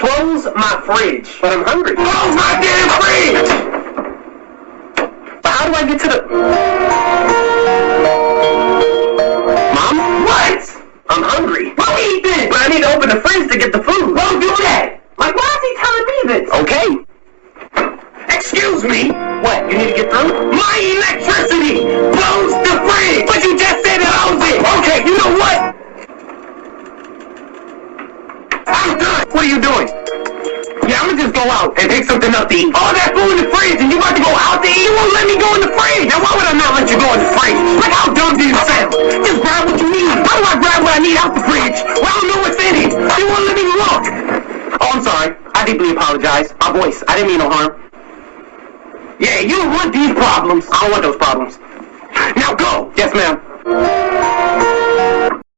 Close my fridge. But I'm hungry. Close my damn fridge! But how do I get to the... Mom? What? I'm hungry. Well, eat this! But I need to open the fridge to get the food. Well, do that! Like, why is he telling me this? Okay. Excuse me? What, you need to get through? My electricity blows the fridge! But you just said it owns it! Okay, you know what? I'm done! What are you doing? Yeah, I'm gonna just go out and pick something up to eat. All that food in the fridge and you about to go out to eat? You won't let me go in the fridge! Now why would I not let you go in the fridge? Like, how dumb do you sound? Just grab what you need. How do I grab what I need out the fridge? Well, I don't know what's in it. You won't let me look. Oh, I'm sorry. I deeply apologize. My voice. I didn't mean no harm. Yeah, you don't want these problems. I don't want those problems. Now go! Yes, ma'am.